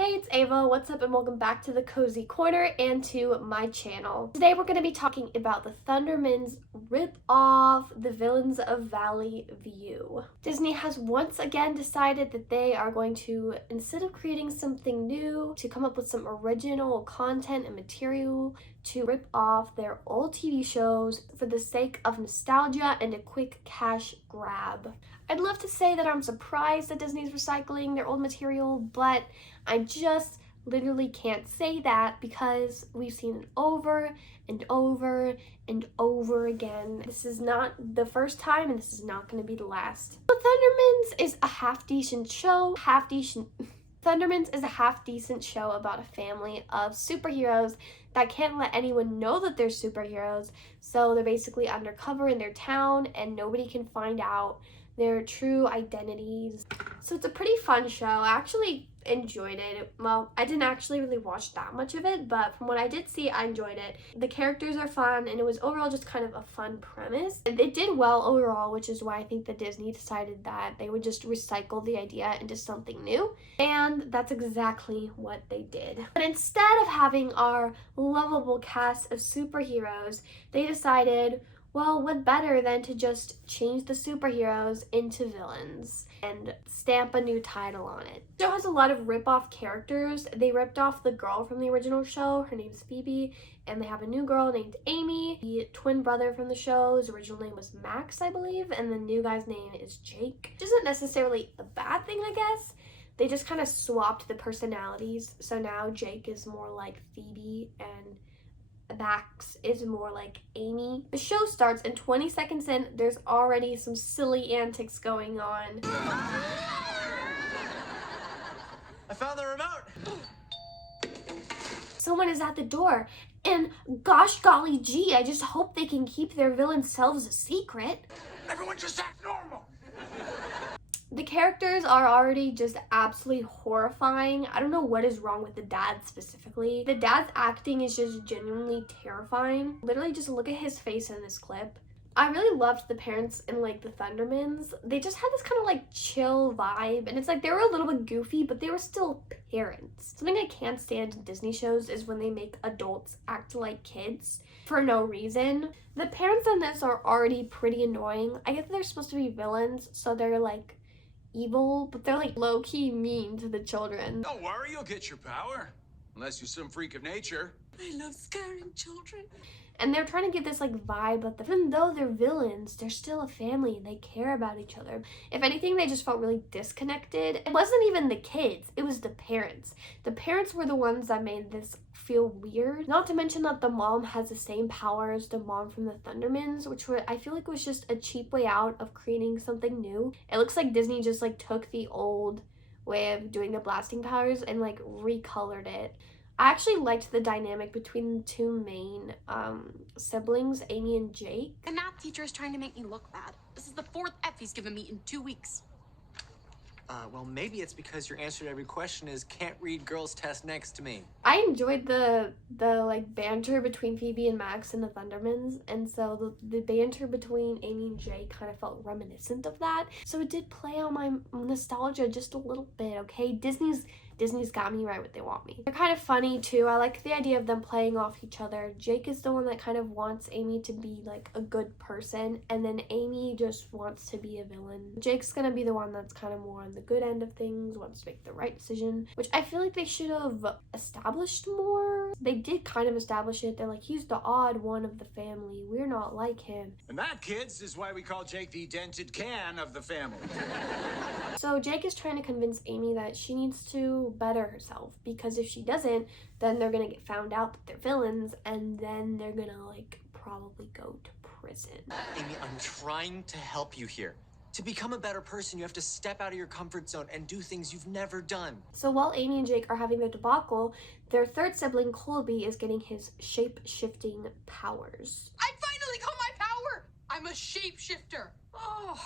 Hey, it's Ava. What's up and welcome back to the Cozy Corner and to my channel. Today we're going to be talking about the Thundermans rip-off The Villains of Valley View. Disney has once again decided that they are going to, instead of creating something new, to come up with some original content and material to rip off their old TV shows for the sake of nostalgia and a quick cash grab. I'd love to say that I'm surprised that Disney's recycling their old material, but I just literally can't say that because we've seen it over and over and over again. This is not the first time and this is not going to be the last. So Thundermans is a half-decent show. Thundermans is a half-decent show about a family of superheroes that can't let anyone know that they're superheroes, so they're basically undercover in their town and nobody can find out their true identities. So it's a pretty fun show. I actually enjoyed it. Well, I didn't actually really watch that much of it, but from what I did see, I enjoyed it. The characters are fun, and it was overall just kind of a fun premise. And it did well overall, which is why I think that Disney decided that they would just recycle the idea into something new. And that's exactly what they did. But instead of having our lovable cast of superheroes, they decided, well, what better than to just change the superheroes into villains and stamp a new title on it. The show has a lot of rip-off characters. They ripped off the girl from the original show. Her name's Phoebe, and they have a new girl named Amy. The twin brother from the show, his original name was Max, I believe, and the new guy's name is Jake. Which isn't necessarily a bad thing, I guess. They just kind of swapped the personalities, so now Jake is more like Phoebe and Max is more like Amy. The show starts and 20 seconds in, there's already some silly antics going on. I found the remote! Someone is at the door, and gosh golly gee, I just hope they can keep their villain selves a secret. Everyone just act normal! The characters are already just absolutely horrifying. I don't know what is wrong with the dad specifically. The dad's acting is just genuinely terrifying. Literally just look at his face in this clip. I really loved the parents in like the Thundermans. They just had this kind of like chill vibe, and it's like they were a little bit goofy, but they were still parents. Something I can't stand in Disney shows is when they make adults act like kids for no reason. The parents in this are already pretty annoying. I guess they're supposed to be villains, so they're like evil, but they're like low-key mean to the children. Don't worry, you'll get your power. Unless you're some freak of nature. I love scaring children. And they're trying to give this like vibe that even though they're villains, they're still a family and they care about each other. If anything, they just felt really disconnected. It wasn't even the kids, it was the parents. The parents were the ones that made this feel weird. Not to mention that the mom has the same power as the mom from the Thundermans, which I feel like was just a cheap way out of creating something new. It looks like Disney just like took the old way of doing the blasting powers and like recolored it. I actually liked the dynamic between the two main siblings, Amy and Jake. The math teacher is trying to make me look bad. This is the 4th F he's given me in 2 weeks. Well, maybe it's because your answer to every question is can't read girls test next to me. I enjoyed the like banter between Phoebe and Max and the Thundermans, and so the banter between Amy and Jake kind of felt reminiscent of that. So it did play on my nostalgia just a little bit, okay? Disney's got me right what they want me. They're kind of funny too. I like the idea of them playing off each other. Jake is the one that kind of wants Amy to be like a good person, and then Amy just wants to be a villain. Jake's gonna be the one that's kind of more on the good end of things, wants to make the right decision, which I feel like they should have established more. They did kind of establish it. They're like, he's the odd one of the family. We're not like him. And that, kids, is why we call Jake the dented can of the family. So Jake is trying to convince Amy that she needs to better herself, because if she doesn't, then they're gonna get found out that they're villains, and then they're gonna like probably go to prison. Amy, I'm trying to help you here. To become a better person, you have to step out of your comfort zone and do things you've never done. So while Amy and Jake are having their debacle, their third sibling, Colby, is getting his shape-shifting powers. I finally got my power! I'm a shapeshifter. Oh,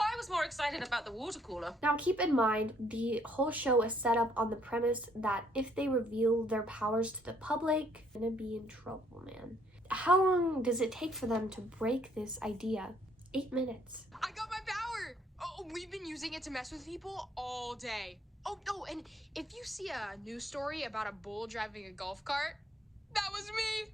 I was more excited about the water cooler. Now keep in mind, the whole show is set up on the premise that if they reveal their powers to the public, they're gonna be in trouble, man. How long does it take for them to break this idea? 8 minutes. I got my power! Oh, we've been using it to mess with people all day. Oh, no, and if you see a news story about a bull driving a golf cart, that was me.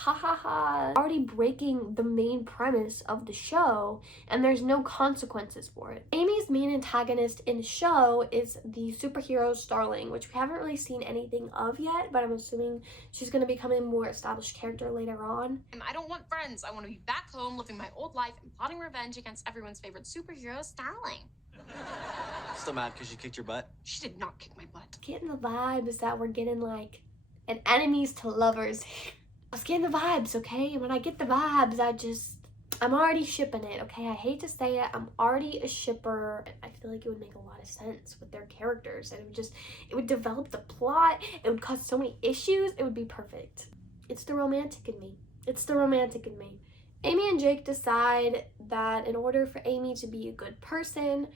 Ha ha ha. Already breaking the main premise of the show, and there's no consequences for it. Amy's main antagonist in the show is the superhero Starling, which we haven't really seen anything of yet, but I'm assuming she's going to become a more established character later on. I don't want friends. I want to be back home living my old life and plotting revenge against everyone's favorite superhero, Starling. Still mad because she kicked your butt? She did not kick my butt. Getting the vibes that we're getting like an enemies to lovers. I was getting the vibes, okay? And when I get the vibes, I'm already shipping it, okay? I hate to say it, I'm already a shipper. I feel like it would make a lot of sense with their characters, and it would develop the plot, it would cause so many issues, it would be perfect. It's the romantic in me. It's the romantic in me. Amy and Jake decide that in order for Amy to be a good person,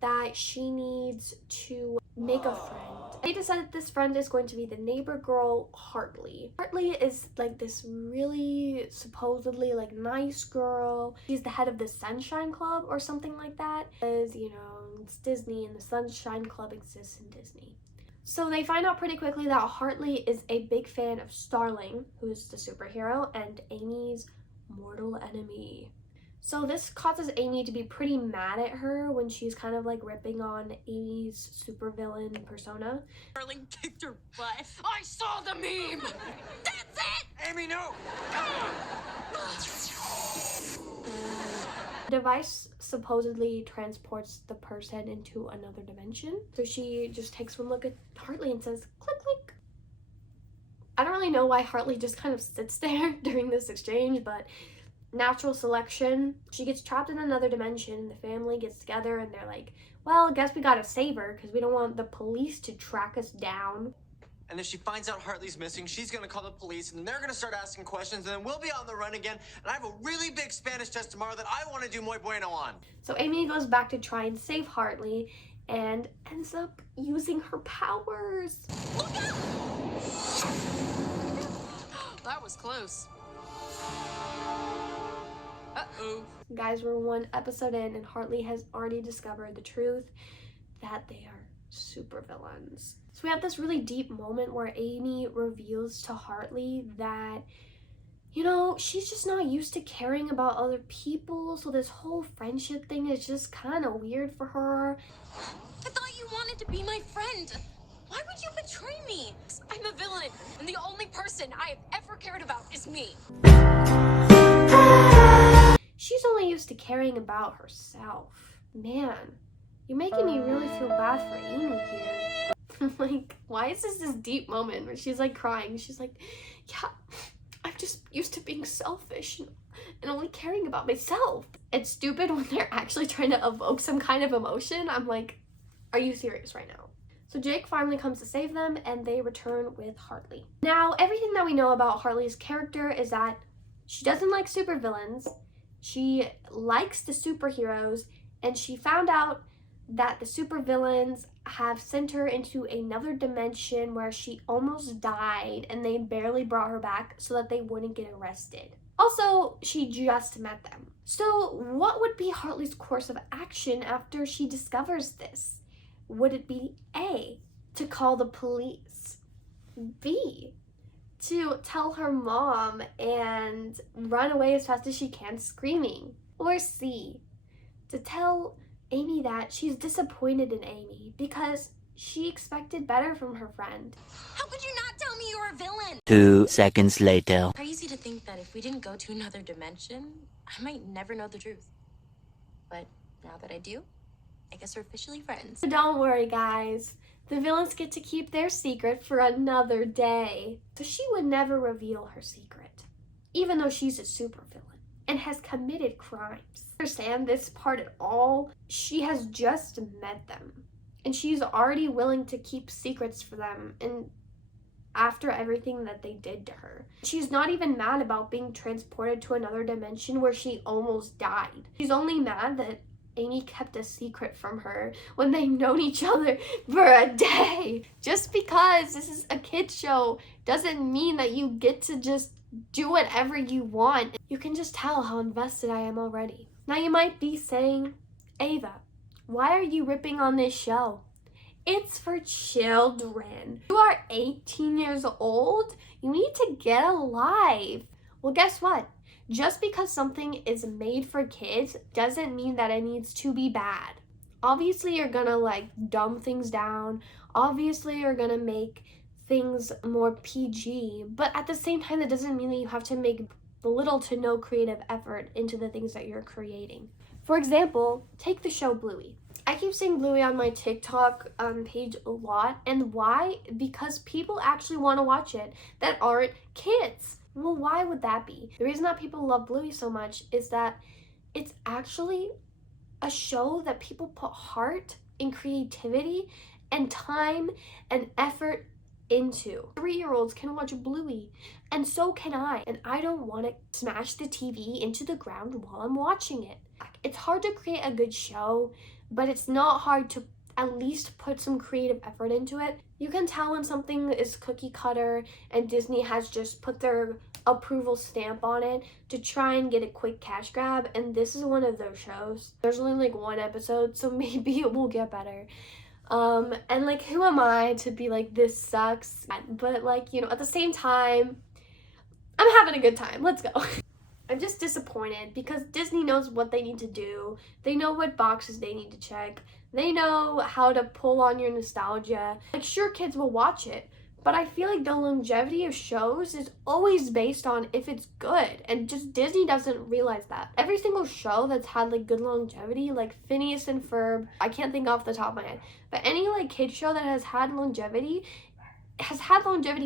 that she needs to make a friend. They decide that this friend is going to be the neighbor girl, Hartley. Hartley is like this really supposedly like nice girl. She's the head of the Sunshine Club or something like that. Because, you know, it's Disney and the Sunshine Club exists in Disney. So they find out pretty quickly that Hartley is a big fan of Starling, who's the superhero, and Amy's mortal enemy. So this causes Amy to be pretty mad at her when she's kind of like ripping on Amy's supervillain persona. Starling kicked her butt. I saw the meme. That's it. Amy, no! The device supposedly transports the person into another dimension. So she just takes one look at Hartley and says, click, click. I don't really know why Hartley just kind of sits there during this exchange, but natural selection. She gets trapped in another dimension. The family gets together and they're like, well, I guess we gotta save her because we don't want the police to track us down. And if she finds out Hartley's missing, she's gonna call the police, and then they're gonna start asking questions, and then we'll be on the run again. And I have a really big Spanish test tomorrow that I want to do muy bueno on. So Amy goes back to try and save Hartley and ends up using her powers. Look out! That was close. Uh-oh. Guys, we're one episode in and Hartley has already discovered the truth that they are supervillains. So we have this really deep moment where Amy reveals to Hartley that, you know, she's just not used to caring about other people, so this whole friendship thing is just kind of weird for her. I thought you wanted to be my friend. Why would you betray me? I'm a villain, and the only person I have ever cared about is me. She's only used to caring about herself. Man, you're making me really feel bad for Amy here. Like, why is this deep moment where she's like crying? She's like, yeah, I'm just used to being selfish and only caring about myself. It's stupid when they're actually trying to evoke some kind of emotion. I'm like, are you serious right now? So Jake finally comes to save them and they return with Hartley. Now, everything that we know about Hartley's character is that she doesn't like supervillains. She likes the superheroes, and she found out that the supervillains have sent her into another dimension where she almost died and they barely brought her back so that they wouldn't get arrested. Also, she just met them. So what would be Hartley's course of action after she discovers this? Would it be A, to call the police? B, to tell her mom and run away as fast as she can screaming? Or C, to tell Amy that she's disappointed in Amy because she expected better from her friend? How could you not tell me you were a villain? 2 seconds later. Crazy to think that if we didn't go to another dimension, I might never know the truth. But now that I do, I guess we're officially friends. So don't worry, guys. The villains get to keep their secret for another day. So she would never reveal her secret, even though she's a supervillain and has committed crimes. Understand this part at all? She has just met them, and she's already willing to keep secrets for them, and after everything that they did to her. She's not even mad about being transported to another dimension where she almost died. She's only mad that Amy kept a secret from her when they've known each other for a day. Just because this is a kid's show doesn't mean that you get to just do whatever you want. You can just tell how invested I am already. Now you might be saying, Ava, why are you ripping on this show? It's for children. You are 18 years old. You need to get a life. Well, guess what? Just because something is made for kids doesn't mean that it needs to be bad. Obviously, you're gonna like dumb things down. Obviously, you're gonna make things more PG. But at the same time, that doesn't mean that you have to make little to no creative effort into the things that you're creating. For example, take the show Bluey. I keep saying Bluey on my TikTok page a lot. And why? Because people actually want to watch it that aren't kids. Well, why would that be? The reason that people love Bluey so much is that it's actually a show that people put heart and creativity and time and effort into. 3-year-olds can watch Bluey, and so can I. And I don't want to smash the TV into the ground while I'm watching it. It's hard to create a good show, but it's not hard to at least put some creative effort into it. You can tell when something is cookie cutter and Disney has just put their approval stamp on it to try and get a quick cash grab, and this is one of those shows. There's only like 1 episode, so maybe it will get better. And like, who am I to be like, this sucks? But like, you know, at the same time, I'm having a good time. Let's go. I'm just disappointed because Disney knows what they need to do. They know what boxes they need to check. They know how to pull on your nostalgia. Like, sure, kids will watch it, but I feel like the longevity of shows is always based on if it's good, and just Disney doesn't realize that. Every single show that's had like good longevity, like Phineas and Ferb, I can't think off the top of my head, but any like kid show that has had longevity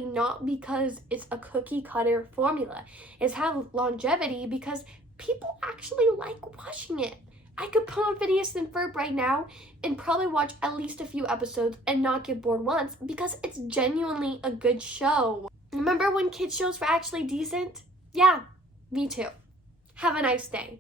not because it's a cookie cutter formula. It's had longevity because people actually like watching it. I could put on Phineas and Ferb right now and probably watch at least a few episodes and not get bored once because it's genuinely a good show. Remember when kids shows were actually decent? Yeah, me too. Have a nice day.